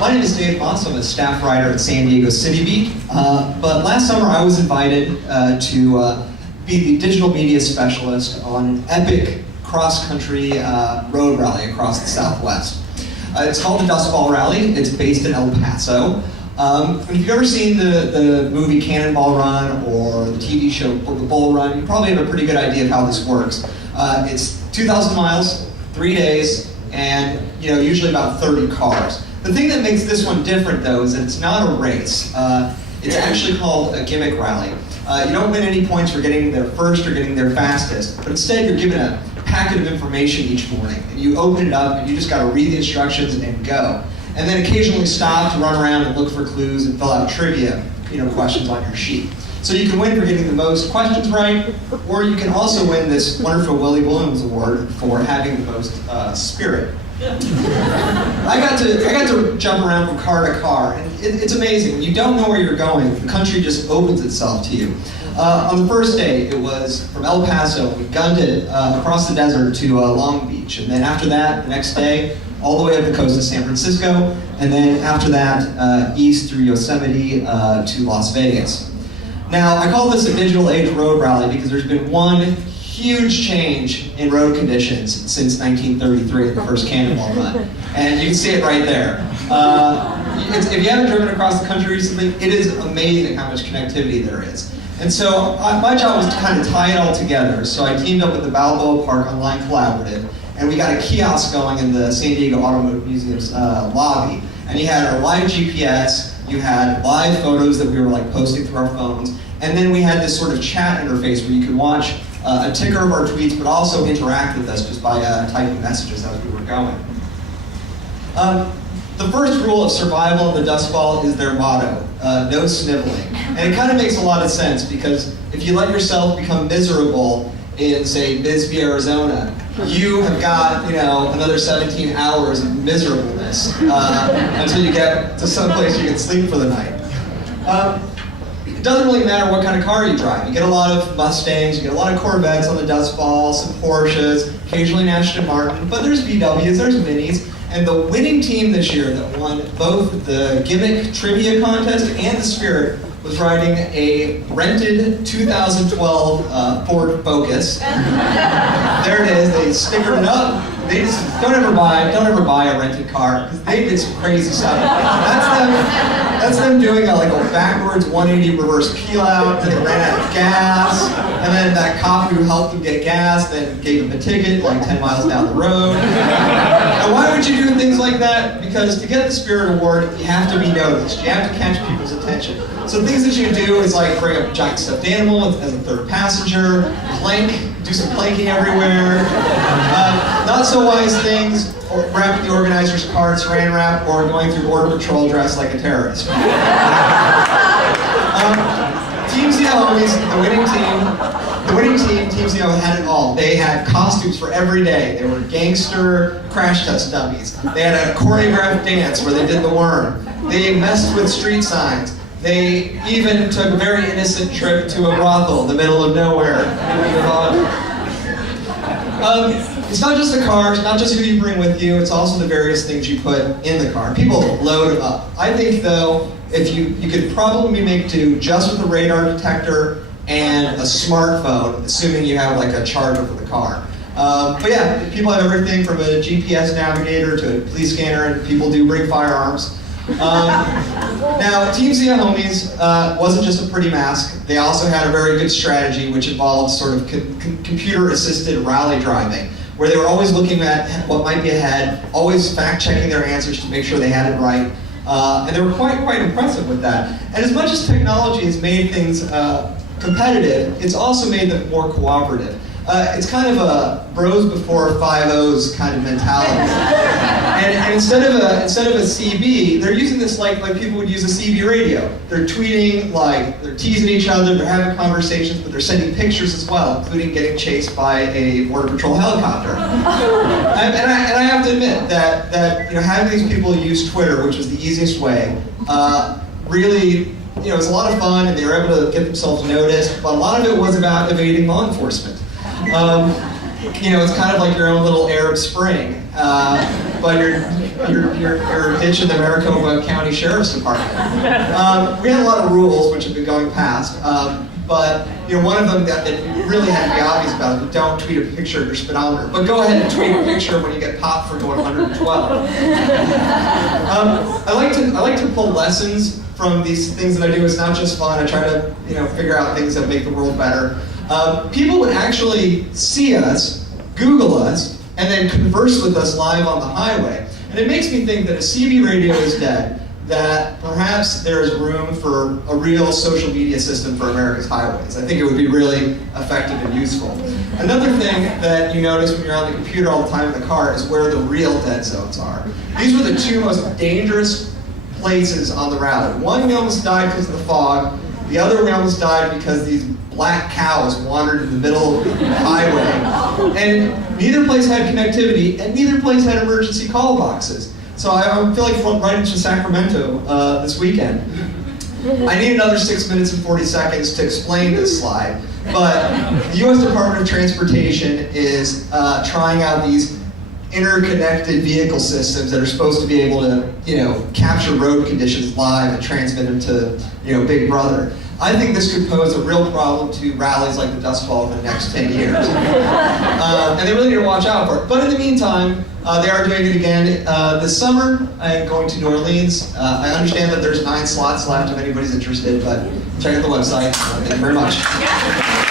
My name is Dave Maas. I'm a staff writer at San Diego City Beat. But last summer I was invited to be the digital media specialist on an epic cross-country road rally across the Southwest. It's called the Dust Ball Rally. It's based in El Paso. If you've ever seen the movie Cannonball Run or the TV show The Bull Run, you probably have a pretty good idea of how this works. It's 2,000 miles, 3 days, and usually about 30 cars. The thing that makes this one different, though, is that it's not a race. It's actually called a gimmick rally. You don't win any points for getting there first or getting there fastest, but instead you're given a packet of information each morning, and you open it up and you just got to read the instructions and go. And then occasionally stop to run around and look for clues and fill out trivia, questions on your sheet. So you can win for getting the most questions right, or you can also win this wonderful Willie Blooms Award for having the most spirit. I got to jump around from car to car, and it's amazing. When you don't know where you're going, the country just opens itself to you. On the first day, it was from El Paso. We gunned it across the desert to Long Beach, and then after that, the next day, all the way up the coast of San Francisco, and then after that, east through Yosemite to Las Vegas. Now, I call this a digital age road rally because there's been one huge change in road conditions since 1933, the first Cannonball Run. And you can see it right there. If you haven't driven across the country recently, it is amazing how much connectivity there is. And so my job was to kind of tie it all together. So I teamed up with the Balboa Park Online Collaborative, and we got a kiosk going in the San Diego Automotive Museum's lobby. And you had our live GPS, you had live photos that we were posting through our phones, and then we had this sort of chat interface where you could watch a ticker of our tweets, but also interact with us just by typing messages as we were going. The first rule of survival in the Dust Ball is their motto, no sniveling. And it kind of makes a lot of sense because if you let yourself become miserable in, say, Bisbee, Arizona, you have got, another 17 hours of miserableness until you get to some place you can sleep for the night. It doesn't really matter what kind of car you drive. You get a lot of Mustangs, you get a lot of Corvettes on the Dust Ball, some Porsches, occasionally an Aston Martin, but there's VWs, there's Minis, and the winning team this year that won both the gimmick trivia contest and the Spirit was riding a rented 2012 Ford Focus. There it is, they stickered it up. They just don't ever buy a rented car because they did some crazy stuff. That's them doing a backwards 180 reverse peel out, and they ran out of gas, and then that cop who helped them get gas then gave them a ticket 10 miles down the road. And why would you do things like that? Because to get the Spirit Award, you have to be noticed. You have to catch people's attention. So things that you do is bring a giant stuffed animal as a third passenger, do some planking everywhere. Not so wise things, wrapping the organizer's car, saran wrap, or going through Border Patrol dressed like a terrorist. Team Zio homies, the winning team, Team Zio had it all. They had costumes for every day. They were gangster crash test dummies. They had a choreographed dance where they did the worm. They messed with street signs. They even took a very innocent trip to a brothel in the middle of nowhere. It's not just the car, it's not just who you bring with you, it's also the various things you put in the car. People load up. I think, though, if you could probably make do just with a radar detector and a smartphone, assuming you have a charger for the car. But yeah, people have everything from a GPS navigator to a police scanner, and people do bring firearms. Now, Team Zia Homies wasn't just a pretty mask. They also had a very good strategy, which involved sort of computer-assisted rally driving, where they were always looking at what might be ahead, always fact-checking their answers to make sure they had it right. And they were quite impressive with that. And as much as technology has made things competitive, it's also made them more cooperative. It's kind of a bros before 5-0s kind of mentality. And instead of a CB, they're using this like people would use a CB radio. They're tweeting, they're teasing each other, they're having conversations, but they're sending pictures as well, including getting chased by a Border Patrol helicopter. And I have to admit that having these people use Twitter, which was the easiest way, really, it was a lot of fun, and they were able to get themselves noticed, but a lot of it was about evading law enforcement. It's kind of like your own little Arab Spring, but you're ditching the Maricopa County Sheriff's Department. We had a lot of rules which have been going past, but one of them that really had to be obvious about it: don't tweet a picture of your speedometer, but go ahead and tweet a picture when you get popped for going 112. I like to pull lessons from these things that I do. It's not just fun. I try to figure out things that make the world better. People would actually see us, Google us, and then converse with us live on the highway. And it makes me think that if CB radio is dead, that perhaps there is room for a real social media system for America's highways. I think it would be really effective and useful. Another thing that you notice when you're on the computer all the time in the car is where the real dead zones are. These were the two most dangerous places on the route. One, we almost died because of the fog. The other, we almost died because these black cows wandered in the middle of the highway. And neither place had connectivity, and neither place had emergency call boxes. So I feel like flying right into Sacramento this weekend. I need another 6 minutes and 40 seconds to explain this slide, but the U.S. Department of Transportation is trying out these interconnected vehicle systems that are supposed to be able to, capture road conditions live and transmit them to, Big Brother. I think this could pose a real problem to rallies like the Dust Bowl in the next 10 years. And they really need to watch out for it. But in the meantime, they are doing it again this summer. I'm going to New Orleans. I understand that there's 9 slots left if anybody's interested, but check out the website. Thank you very much.